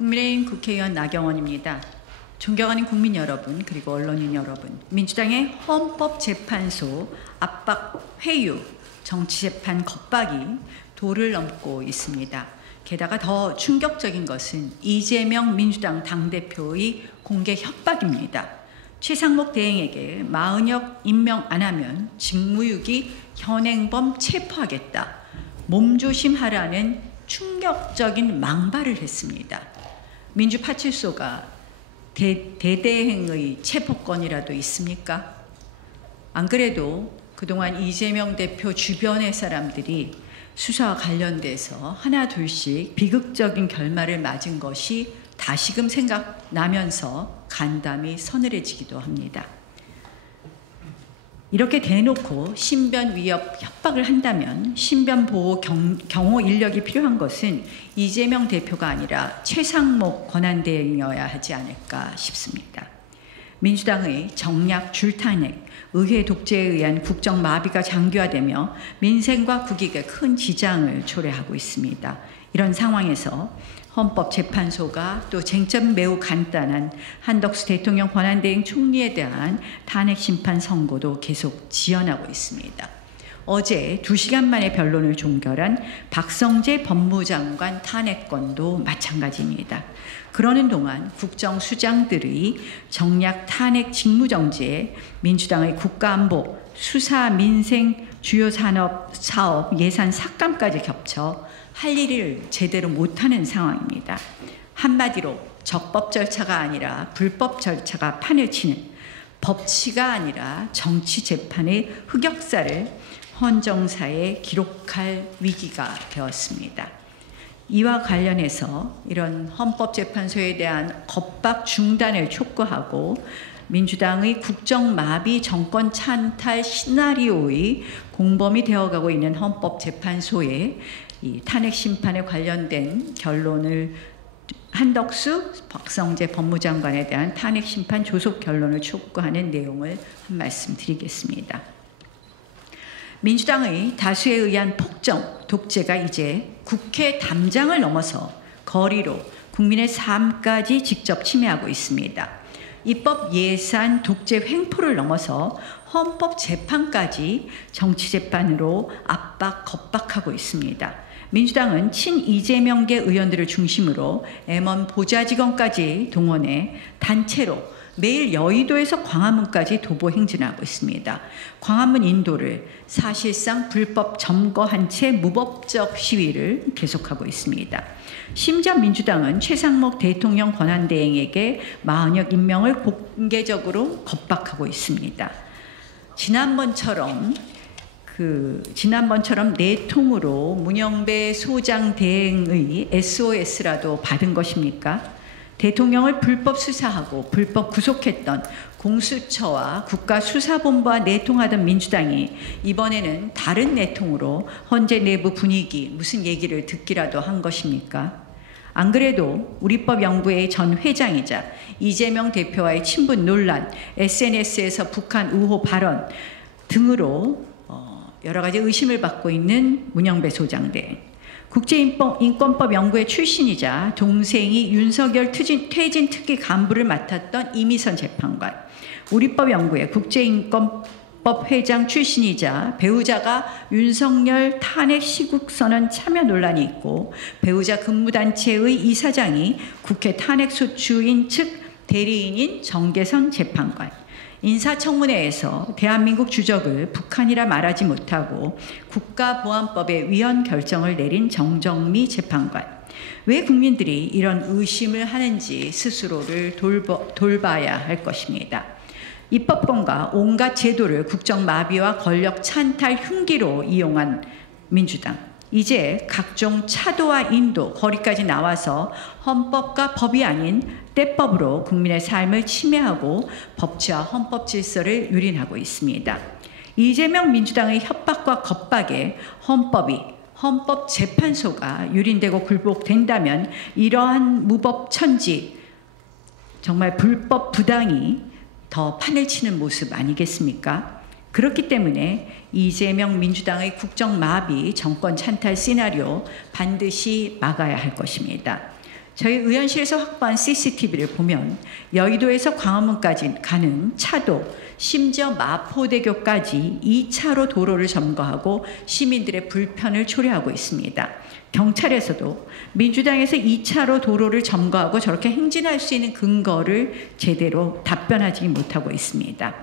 국민의힘 국회의원 나경원입니다. 존경하는 국민 여러분, 그리고 언론인 여러분, 민주당의 헌법재판소 압박 회유, 정치재판 겁박이 도를 넘고 있습니다. 게다가 더 충격적인 것은 이재명 민주당 당대표의 공개 협박입니다. 최상목 대행에게 마은혁 임명 안 하면 직무유기 현행범 체포하겠다, 몸조심하라는 충격적인 망발을 했습니다. 민주파출소가 대대행의 체포권이라도 있습니까? 안 그래도 그동안 이재명 대표 주변의 사람들이 수사와 관련돼서 하나 둘씩 비극적인 결말을 맞은 것이 다시금 생각나면서 간담이 서늘해지기도 합니다. 이렇게 대놓고 신변 위협 협박을 한다면 신변 보호 경호 인력이 필요한 것은 이재명 대표가 아니라 최상목 권한대행이어야 하지 않을까 싶습니다. 민주당의 정략 줄탄핵, 의회 독재에 의한 국정 마비가 장기화되며 민생과 국익에 큰 지장을 초래하고 있습니다. 이런 상황에서 헌법재판소가 또 쟁점 매우 간단한 한덕수 대통령 권한대행 총리에 대한 탄핵 심판 선고도 계속 지연하고 있습니다. 어제 2시간 만에 변론을 종결한 박성재 법무장관 탄핵건도 마찬가지입니다. 그러는 동안 국정수장들의 정략 탄핵 직무정지에 민주당의 국가안보, 수사, 민생, 주요 사업 예산 삭감까지 겹쳐 할 일을 제대로 못하는 상황입니다. 한마디로 적법 절차가 아니라 불법 절차가 판을 치는, 법치가 아니라 정치 재판의 흑역사를 헌정사에 기록할 위기가 되었습니다. 이와 관련해서 이런 헌법재판소에 대한 겁박 중단을 촉구하고 민주당의 국정마비 정권 찬탈 시나리오의 공범이 되어가고 있는 헌법재판소에 이 탄핵 심판에 관련된 결론을 한덕수, 박성재 법무장관에 대한 탄핵 심판 조속 결론을 촉구하는 내용을 한 말씀 드리겠습니다. 민주당의 다수에 의한 폭정, 독재가 이제 국회 담장을 넘어서 거리로 국민의 삶까지 직접 침해하고 있습니다. 입법 예산 독재 횡포를 넘어서 헌법 재판까지 정치 재판으로 압박 겁박하고 있습니다. 민주당은 친 이재명계 의원들을 중심으로 M1 보좌직원까지 동원해 단체로 매일 여의도에서 광화문까지 도보 행진하고 있습니다. 광화문 인도를 사실상 불법 점거한 채 무법적 시위를 계속하고 있습니다. 심지어 민주당은 최상목 대통령 권한대행에게 마은혁 임명을 공개적으로 겁박하고 있습니다. 지난번처럼 내통으로 문영배 소장 대행의 SOS라도 받은 것입니까? 대통령을 불법 수사하고 불법 구속했던 공수처와 국가수사본부와 내통하던 민주당이 이번에는 다른 내통으로 헌재 내부 분위기, 무슨 얘기를 듣기라도 한 것입니까? 안 그래도 우리법연구회의 전 회장이자 이재명 대표와의 친분 논란, SNS에서 북한 우호 발언 등으로 여러 가지 의심을 받고 있는 문영배 소장대, 국제인권법 연구회 출신이자 동생이 윤석열 퇴진 특위 간부를 맡았던 이미선 재판관, 우리법연구회 국제인권법 회장 출신이자 배우자가 윤석열 탄핵 시국선언 참여 논란이 있고 배우자 근무단체의 이사장이 국회 탄핵소추인 측 대리인인 정계선 재판관, 인사청문회에서 대한민국 주적을 북한이라 말하지 못하고 국가보안법에 위헌 결정을 내린 정정미 재판관. 왜 국민들이 이런 의심을 하는지 스스로를 돌봐야 할 것입니다. 입법권과 온갖 제도를 국정마비와 권력 찬탈 흉기로 이용한 민주당. 이제 각종 차도와 인도, 거리까지 나와서 헌법과 법이 아닌 때법으로 국민의 삶을 침해하고 법치와 헌법 질서를 유린하고 있습니다. 이재명 민주당의 협박과 겁박에 헌법재판소가 유린되고 굴복된다면 이러한 무법천지, 정말 불법 부당이 더 판을 치는 모습 아니겠습니까? 그렇기 때문에 이재명 민주당의 국정마비 정권 찬탈 시나리오 반드시 막아야 할 것입니다. 저희 의원실에서 확보한 CCTV를 보면 여의도에서 광화문까지 가는 차도, 심지어 마포대교까지 2차로 도로를 점거하고 시민들의 불편을 초래하고 있습니다. 경찰에서도 민주당에서 2차로 도로를 점거하고 저렇게 행진할 수 있는 근거를 제대로 답변하지 못하고 있습니다.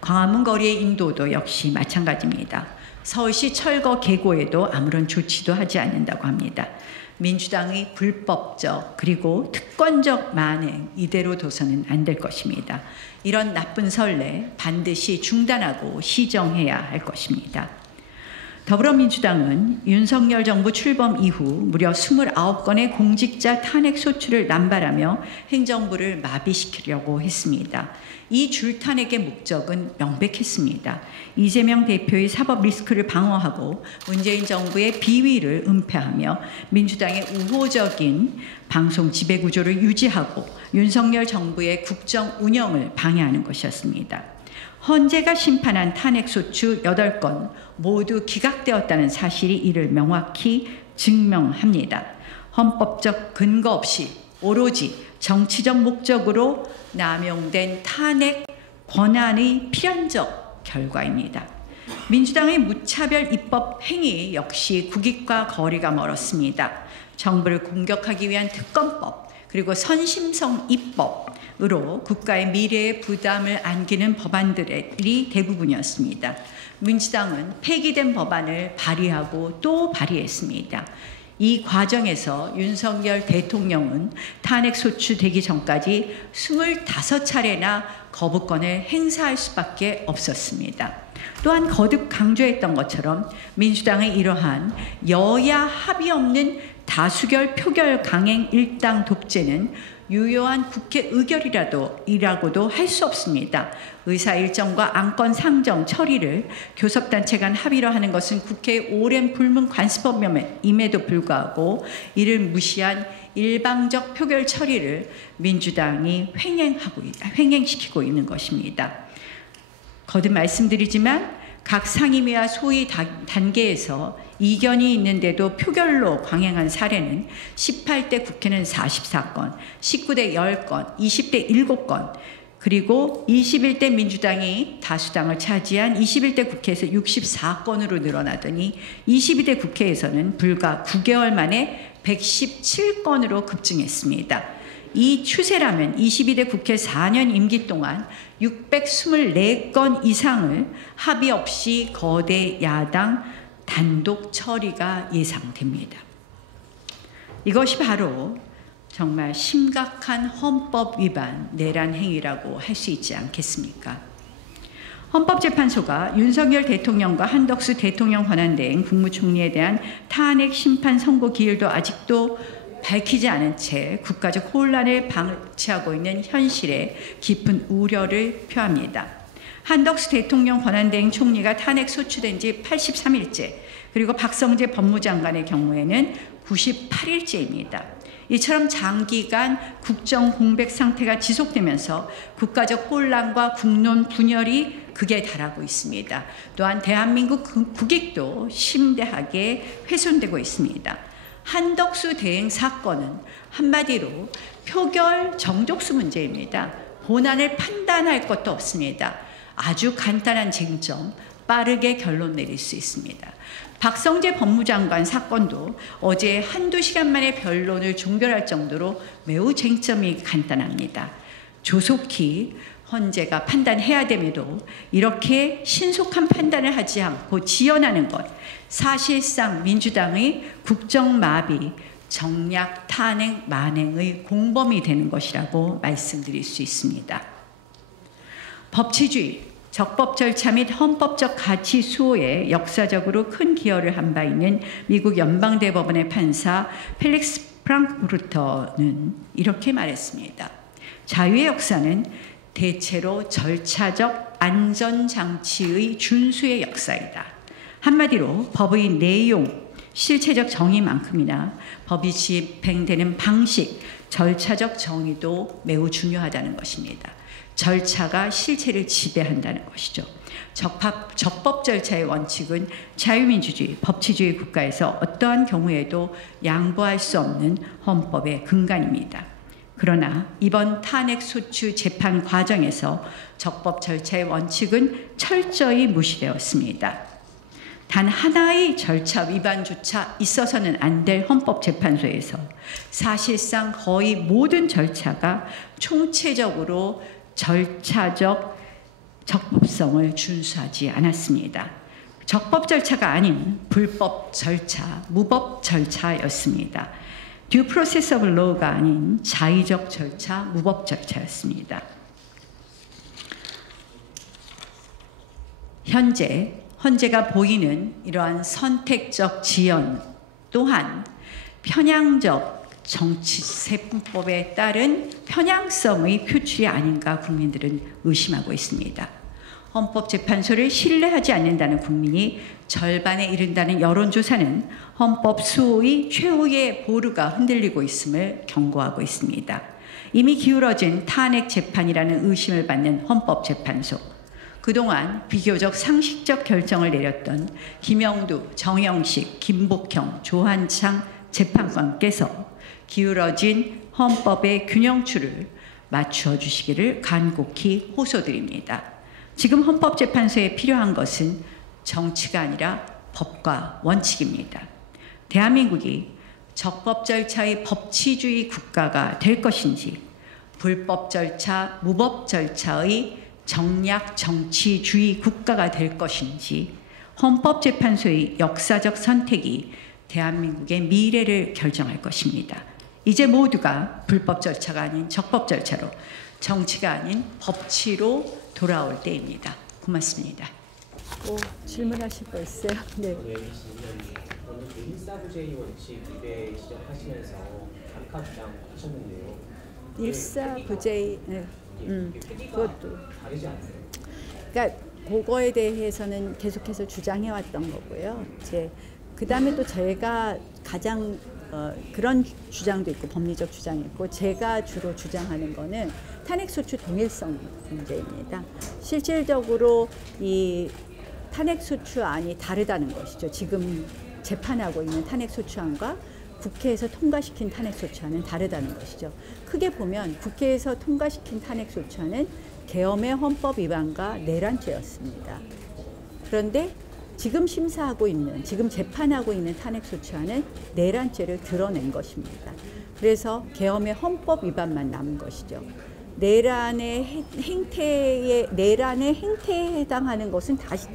광화문 거리의 인도도 역시 마찬가지입니다. 서울시 철거 계고에도 아무런 조치도 하지 않는다고 합니다. 민주당의 불법적 그리고 특권적 만행 이대로 둬서는 안 될 것입니다. 이런 나쁜 선례 반드시 중단하고 시정해야 할 것입니다. 더불어민주당은 윤석열 정부 출범 이후 무려 29건의 공직자 탄핵 소추를 남발하며 행정부를 마비시키려고 했습니다. 이 줄탄핵의 목적은 명백했습니다. 이재명 대표의 사법 리스크를 방어하고 문재인 정부의 비위를 은폐하며 민주당의 우호적인 방송 지배구조를 유지하고 윤석열 정부의 국정 운영을 방해하는 것이었습니다. 헌재가 심판한 탄핵소추 8건 모두 기각되었다는 사실이 이를 명확히 증명합니다. 헌법적 근거 없이 오로지 정치적 목적으로 남용된 탄핵 권한의 필연적 결과입니다. 민주당의 무차별 입법 행위 역시 국익과 거리가 멀었습니다. 정부를 공격하기 위한 특검법 그리고 선심성 입법으로 국가의 미래에 부담을 안기는 법안들이 대부분이었습니다. 민주당은 폐기된 법안을 발의하고 또 발의했습니다. 이 과정에서 윤석열 대통령은 탄핵 소추되기 전까지 25차례나 거부권을 행사할 수밖에 없었습니다. 또한 거듭 강조했던 것처럼 민주당의 이러한 여야 합의 없는 다수결 표결 강행 일당 독재는 유효한 국회 의결이라고도 할 수 없습니다. 의사 일정과 안건 상정 처리를 교섭단체 간 합의로 하는 것은 국회의 오랜 불문 관습법임에도 불구하고 이를 무시한 일방적 표결 처리를 민주당이 횡행시키고 있는 것입니다. 거듭 말씀드리지만 각 상임위와 소위 단계에서 이견이 있는데도 표결로 강행한 사례는 18대 국회는 44건, 19대 10건, 20대 7건, 그리고 21대 민주당이 다수당을 차지한 21대 국회에서 64건으로 늘어나더니 22대 국회에서는 불과 9개월 만에 117건으로 급증했습니다. 이 추세라면 22대 국회 4년 임기 동안 624건 이상을 합의 없이 거대 야당 단독 처리가 예상됩니다. 이것이 바로 정말 심각한 헌법 위반 내란 행위라고 할 수 있지 않겠습니까? 헌법재판소가 윤석열 대통령과 한덕수 대통령 권한대행 국무총리에 대한 탄핵 심판 선고 기일도 아직도 밝히지 않은 채 국가적 혼란을 방치하고 있는 현실에 깊은 우려를 표합니다. 한덕수 대통령 권한대행 총리가 탄핵 소추된 지 83일째, 그리고 박성재 법무장관의 경우에는 98일째입니다. 이처럼 장기간 국정 공백 상태가 지속되면서 국가적 혼란과 국론 분열이 극에 달하고 있습니다. 또한 대한민국 국익도 심대하게 훼손되고 있습니다. 한덕수 대행 사건은 한마디로 표결 정족수 문제입니다. 본안을 판단할 것도 없습니다. 아주 간단한 쟁점, 빠르게 결론 내릴 수 있습니다. 박성재 법무장관 사건도 어제 한두 시간 만에 변론을 종결할 정도로 매우 쟁점이 간단합니다. 조속히 헌재가 판단해야 됨에도 이렇게 신속한 판단을 하지 않고 지연하는 것, 사실상 민주당의 국정마비, 정략 탄핵 만행의 공범이 되는 것이라고 말씀드릴 수 있습니다. 법치주의, 적법 절차 및 헌법적 가치 수호에 역사적으로 큰 기여를 한 바 있는 미국 연방대법원의 판사 펠릭스 프랑크푸르터는 이렇게 말했습니다. 자유의 역사는 대체로 절차적 안전장치의 준수의 역사이다. 한마디로 법의 내용, 실체적 정의만큼이나 법이 집행되는 방식, 절차적 정의도 매우 중요하다는 것입니다. 절차가 실체를 지배한다는 것이죠. 적법 절차의 원칙은 자유민주주의, 법치주의 국가에서 어떠한 경우에도 양보할 수 없는 헌법의 근간입니다. 그러나 이번 탄핵소추 재판 과정에서 적법 절차의 원칙은 철저히 무시되었습니다. 단 하나의 절차 위반조차 있어서는 안 될 헌법재판소에서 사실상 거의 모든 절차가 총체적으로 절차적 적법성을 준수하지 않았습니다. 적법 절차가 아닌 불법 절차, 무법 절차였습니다. Due process of law가 아닌 자의적 절차, 무법 절차였습니다. 헌재가 보이는 이러한 선택적 지연 또한 편향적 정치세법에 따른 편향성의 표출이 아닌가 국민들은 의심하고 있습니다. 헌법재판소를 신뢰하지 않는다는 국민이 절반에 이른다는 여론조사는 헌법 수호의 최후의 보루가 흔들리고 있음을 경고하고 있습니다. 이미 기울어진 탄핵 재판이라는 의심을 받는 헌법재판소. 그동안 비교적 상식적 결정을 내렸던 김영두, 정영식, 김복형, 조한창 재판관께서 기울어진 헌법의 균형추를 맞추어 주시기를 간곡히 호소드립니다. 지금 헌법재판소에 필요한 것은 정치가 아니라 법과 원칙입니다. 대한민국이 적법 절차의 법치주의 국가가 될 것인지 불법 절차, 무법 절차의 정략 정치주의 국가가 될 것인지 헌법재판소의 역사적 선택이 대한민국의 미래를 결정할 것입니다. 이제 모두가 불법 절차가 아닌 적법 절차로, 정치가 아닌 법치로 돌아올 때입니다. 고맙습니다. 질문하실 거 있어요? 네. 일사부재의 원칙 위배 지적하시면서 각하 주장하셨는데요. 일사부재의 그것도 다르지 않나요? 그러니까 그거에 대해서는 계속해서 주장해왔던 거고요. 이제 그 다음에 또 제가 가장 그런 주장도 있고 법리적 주장이 있고 제가 주로 주장하는 거는 탄핵소추 동일성 문제입니다. 실질적으로 이 탄핵소추안이 다르다는 것이죠. 지금 재판하고 있는 탄핵소추안과 국회에서 통과시킨 탄핵소추안은 다르다는 것이죠. 크게 보면 국회에서 통과시킨 탄핵소추안은 계엄의 헌법 위반과 내란죄였습니다. 그런데 지금 심사하고 있는, 지금 재판하고 있는 탄핵소추안은 내란죄를 드러낸 것입니다. 그래서 계엄의 헌법 위반만 남은 것이죠. 내란의 행태에 해당하는 것은 다시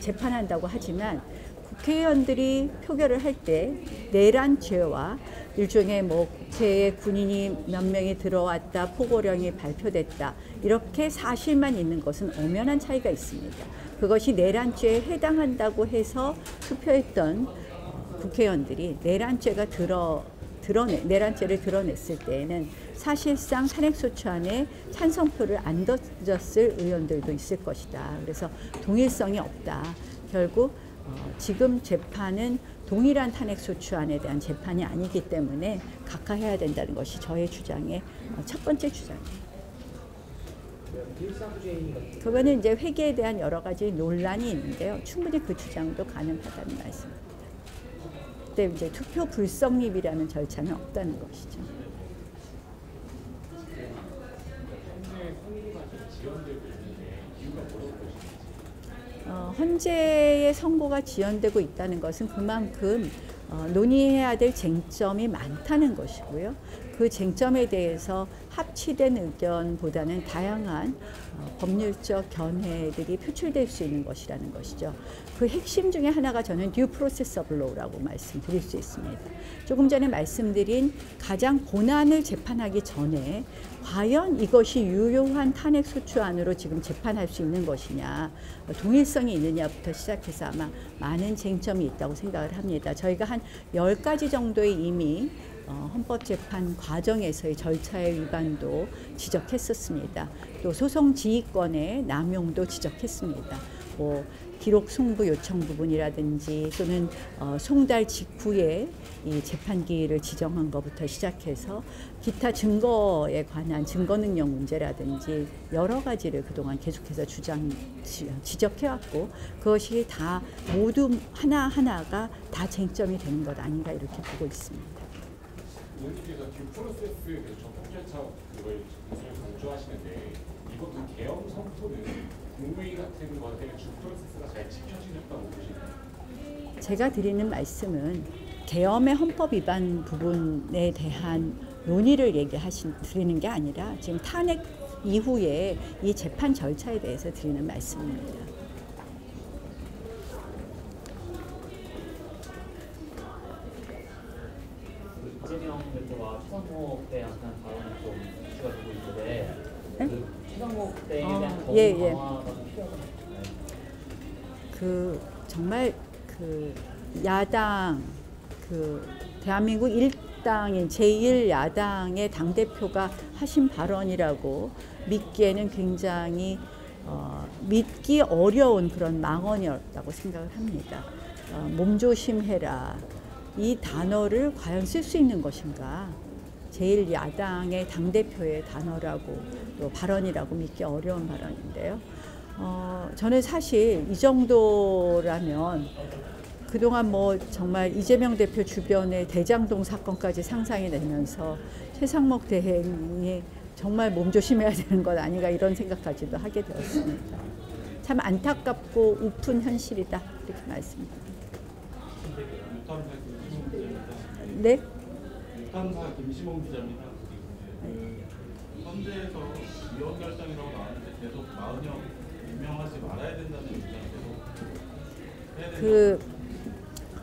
재판한다고 하지만 국회의원들이 표결을 할 때 내란죄와 일종의 국회에 군인이 몇 명이 들어왔다, 포고령이 발표됐다 이렇게 사실만 있는 것은 엄연한 차이가 있습니다. 그것이 내란죄에 해당한다고 해서 투표했던 국회의원들이 내란죄를 드러냈을 때에는 사실상 탄핵소추안에 찬성표를 안 던졌을 의원들도 있을 것이다. 그래서 동일성이 없다. 결국 지금 재판은 동일한 탄핵소추안에 대한 재판이 아니기 때문에 각하해야 된다는 것이 저의 주장의 첫 번째 주장입니다. 그거는 이제 회계에 대한 여러 가지 논란이 있는데요. 충분히 그 주장도 가능하다는 말씀입니다. 그때 이제 투표 불성립이라는 절차는 없다는 것이죠. 헌재의 선고가 지연되고 있다는 것은 그만큼 논의해야 될 쟁점이 많다는 것이고요. 그 쟁점에 대해서 합치된 의견보다는 다양한 법률적 견해들이 표출될 수 있는 것이라는 것이죠. 그 핵심 중에 하나가 저는 Due process of law라고 말씀드릴 수 있습니다. 조금 전에 말씀드린 가장 본안을 재판하기 전에 과연 이것이 유효한 탄핵소추안으로 지금 재판할 수 있는 것이냐, 동일성이 있느냐부터 시작해서 아마 많은 쟁점이 있다고 생각을 합니다. 저희가 한 10가지 정도의 이미 헌법재판 과정에서의 절차의 위반도 지적했었습니다. 또 소송 지휘권의 남용도 지적했습니다. 뭐 기록 송부 요청 부분이라든지 또는 송달 직후에 이 재판기일을 지정한 것부터 시작해서 기타 증거에 관한 증거 능력 문제라든지 여러 가지를 그동안 계속해서 지적해왔고 그것이 다 모두 하나하나가 다 쟁점이 되는 것 아닌가 이렇게 보고 있습니다. 의원님께서 듀 프로세스에 대해서 적법절차 그걸 강조하시는데 이번 그 계엄 성토는 국무회의 같은 것에 듀 프로세스가 잘 지켜지셨다고 보시나요? 제가 드리는 말씀은 계엄의 헌법 위반 부분에 대한 논의를 드리는 게 아니라 지금 탄핵 이후에 이 재판 절차에 대해서 드리는 말씀입니다. 이재명 대표가 최상목 대에 한 발언이 좀 이슈가 되고 있는데 네? 그 최상목 대에 대한 법원 예. 강화가 좀 필요하다고 정말 야당 대한민국 일당인 제1야당의 당대표가 하신 발언이라고 믿기에는 굉장히 믿기 어려운 그런 망언이었다고 생각을 합니다. 몸조심해라. 이 단어를 과연 쓸 수 있는 것인가? 제1야당의 당대표의 단어라고 또 발언이라고 믿기 어려운 발언인데요. 저는 사실 이 정도라면 그동안 뭐 정말 이재명 대표 주변의 대장동 사건까지 상상이 되면서 최상목 대행이 정말 몸조심해야 되는 것 아닌가 이런 생각까지도 하게 되었습니다. 참 안타깝고 우픈 현실이다 이렇게 말씀드립니다. 네? 유탐사 김시몽 기자입니다. 헌재에서 위헌 결정이라고 나왔는데 계속 마은영 임명하지 말아야 된다는 입장이 계속 해야 된다.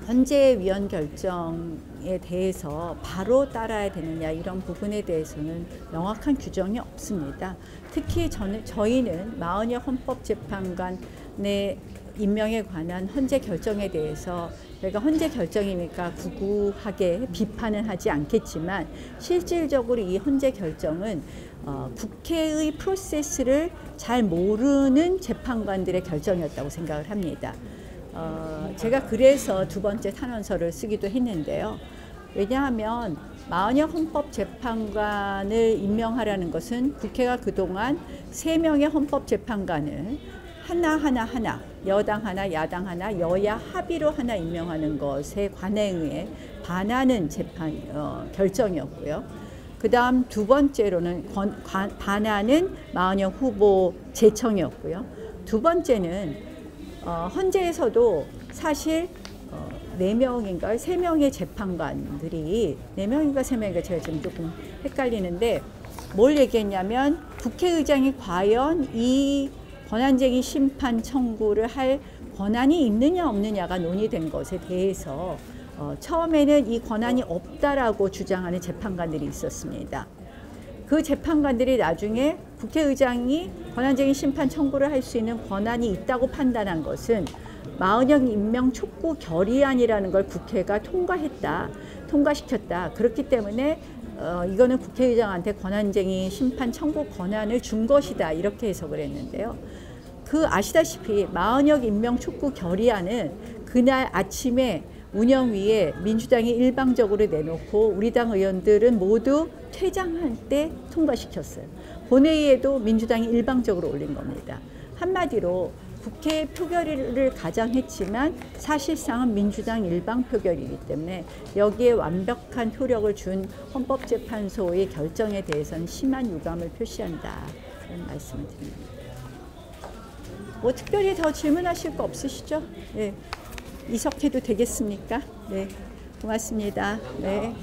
헌재 위헌 결정에 대해서 바로 따라야 되느냐 이런 부분에 대해서는 명확한 규정이 없습니다. 특히 저희는 마은영 헌법재판관의 임명에 관한 헌재 결정에 대해서 저희가 헌재 결정이니까 구구하게 비판은 하지 않겠지만 실질적으로 이 헌재 결정은 국회의 프로세스를 잘 모르는 재판관들의 결정이었다고 생각을 합니다. 제가 그래서 두 번째 탄원서를 쓰기도 했는데요. 왜냐하면 마은영 헌법재판관을 임명하라는 것은 국회가 그동안 3명의 헌법재판관을 하나 여당 하나 야당 하나 여야 합의로 하나 임명하는 것에 관행에 반하는 결정이었고요. 그 다음 두 번째로는 반하는 마은영 후보 제청이었고요. 두 번째는 헌재에서도 사실 4명인가 3명의 재판관들이 4명인가 3명인가 제가 지금 조금 헷갈리는데 뭘 얘기했냐면 국회의장이 과연 이 권한쟁의 심판 청구를 할 권한이 있느냐 없느냐가 논의된 것에 대해서 처음에는 이 권한이 없다라고 주장하는 재판관들이 있었습니다. 그 재판관들이 나중에 국회의장이 권한쟁의 심판 청구를 할 수 있는 권한이 있다고 판단한 것은 마은영 임명 촉구 결의안이라는 걸 국회가 통과시켰다. 그렇기 때문에 이거는 국회의장한테 권한쟁의 심판 청구 권한을 준 것이다. 이렇게 해석을 했는데요. 아시다시피 마은영 임명 촉구 결의안은 그날 아침에 운영위에 민주당이 일방적으로 내놓고 우리 당 의원들은 모두 퇴장할 때 통과시켰어요. 본회의에도 민주당이 일방적으로 올린 겁니다. 한마디로 국회 표결을 가장했지만 사실상은 민주당 일방 표결이기 때문에 여기에 완벽한 효력을 준 헌법재판소의 결정에 대해서는 심한 유감을 표시한다. 그런 말씀을 드립니다. 뭐 특별히 더 질문하실 거 없으시죠? 네. 이석해도 되겠습니까? 네. 고맙습니다. 네.